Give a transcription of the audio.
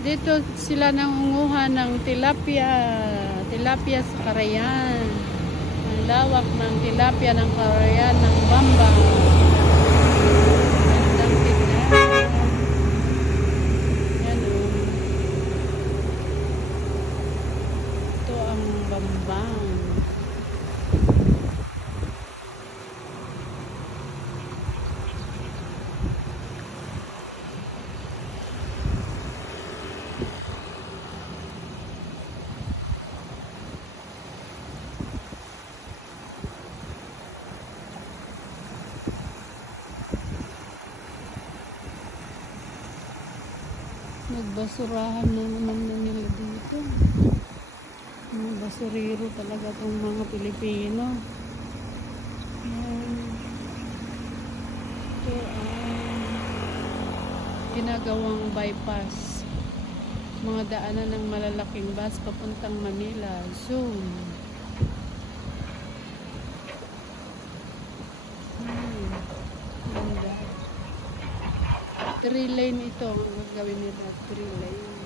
Dito sila nangunguha ng tilapia. Tilapia sa Carayan. Ang lawak ng tilapia ng Carayan ng Bamba. Gandang tignan. Yan o. Ito ang Bambang. Nagbasurahan na naman na nila dito. Mga basurero talaga itong mga Pilipino. Yan. Ito ang ginagawang bypass. Mga daanan ng malalaking bus papuntang Manila. Zoom. Ganda. 3 lane ito ang gagawin nila, 3 lane.